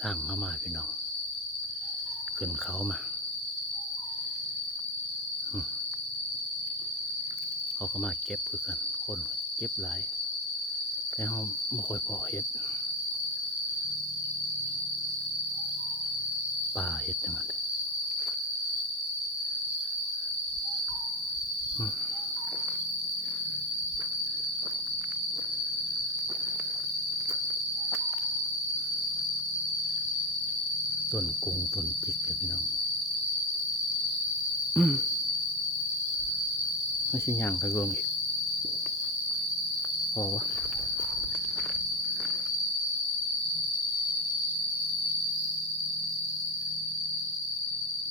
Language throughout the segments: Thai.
ทางเข้ามาพี่น้องขึ้นเขามาเขาก็มาเก็บคือกันคนเก็บหลายแต่เขาไม่ค่อยพอเห็ดป่าเห็ดอย่างนั้นต้นกุ้งต้นจิกเลยพี่น้องไม่ใช่ย่างไปเบิ่งอีกพอวะ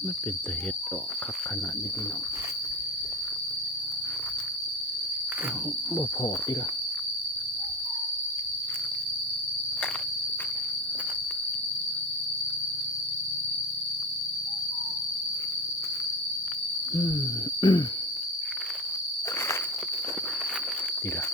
มันเป็นแต่เห็ดดอกคักขนาดนี้พี่น้องบ่พอดีละดีละ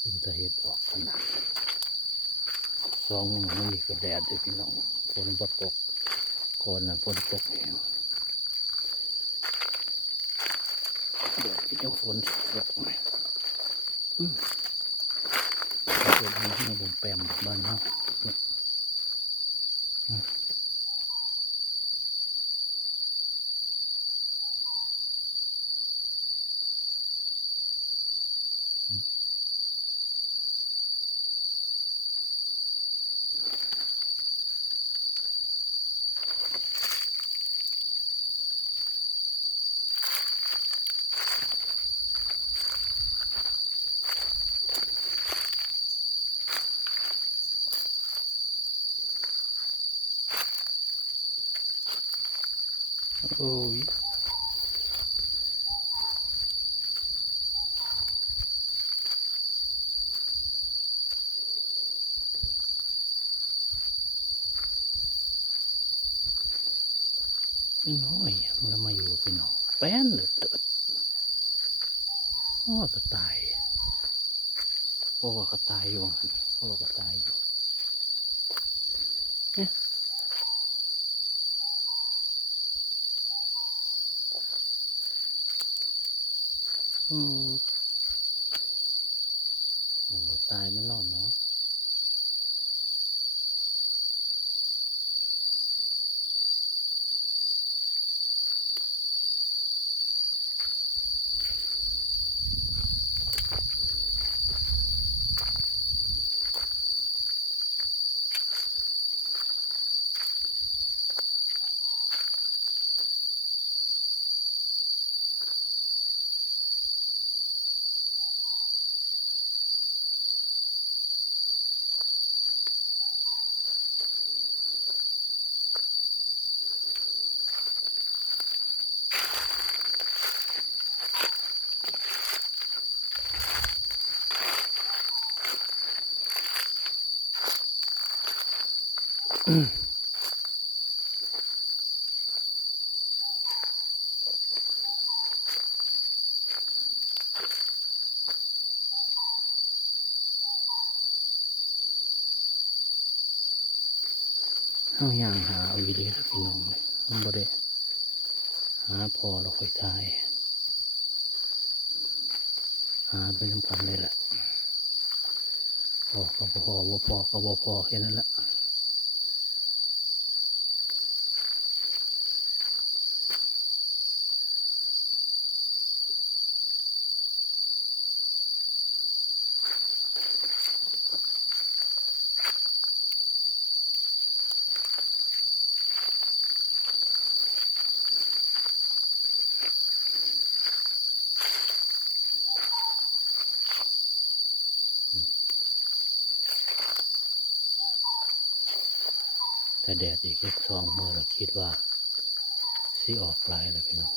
เป็นแต่เห็ดดอกขนาดสองมือมันมีกระแดดเลยพี่น้องฝนบ่ตกก่อนน่ะฝนตกแห้งเดี๋ยวจะฝนตกไหมเกิดมาที่ผมแปมบ้านเขาโอ้ยน้อยมันมาอยู่พี่น้องแป้นเลยเติดพ่อก็ตายพ่อก็ตายอยู่พ่อก็ตายอยู่เนี่ยมันก็ตายมันนอนเนาะเอาอย่างหาเอาวิดีโอพี่น้องเลยมันบ่ได้หาพอเราค่อยทายหาเป็นสำคัญเลยแหละพอก็พอบ่พอก็บ่พอแค่นั้นแหละถ้าแดดอีกสัก2 มื้อเราคิดว่าสิออกลายแล้วพี่น้อง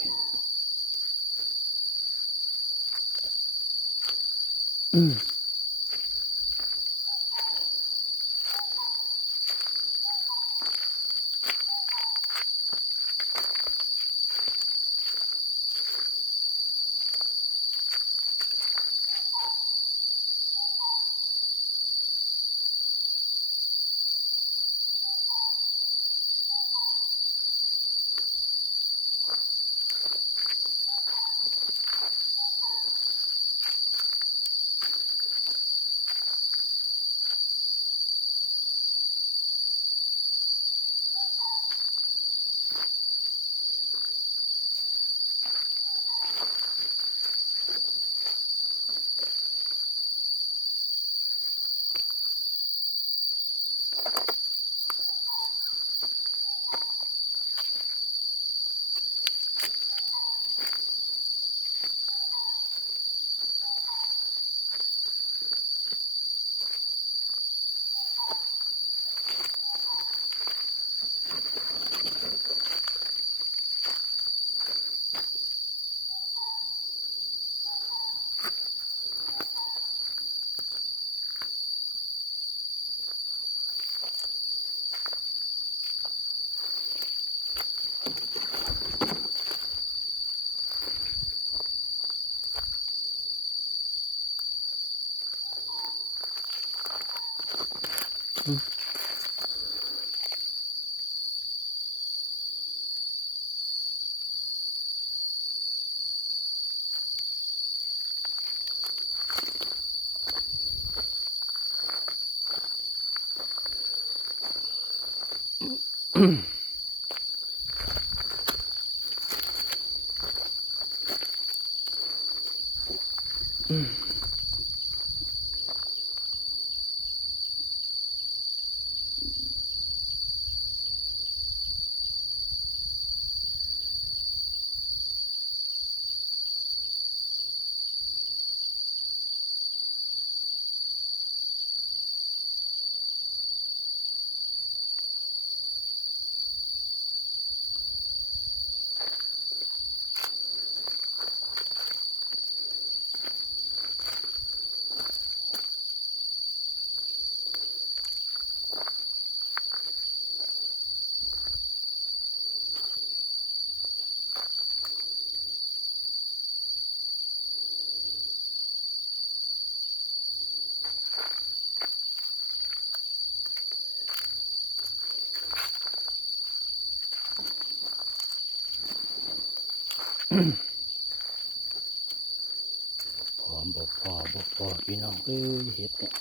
พอบ่พอพี่น้องเอ้ยเฮ็ดเนี่ย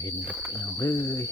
เห็นดอกพี่น้องเอ้ย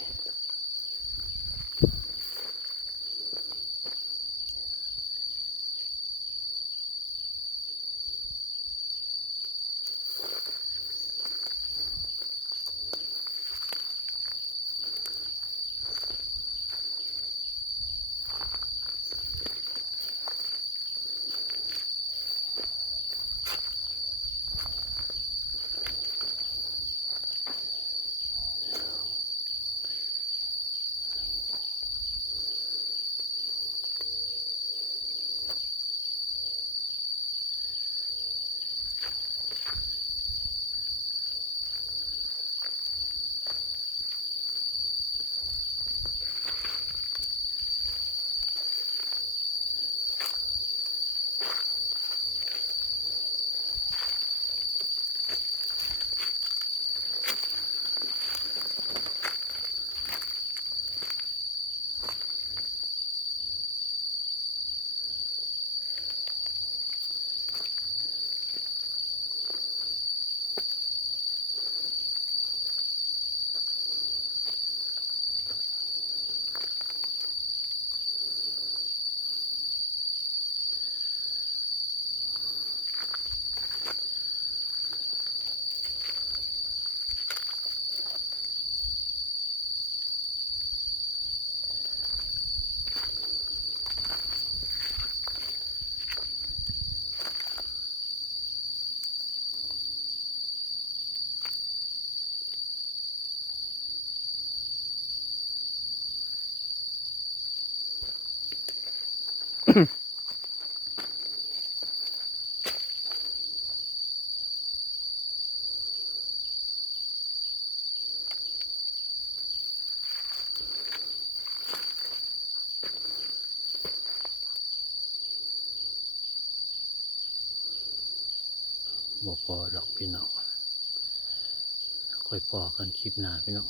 บ่พอดอกพี่น้องค่อยพอกันคลิปหน้าพี่น้อง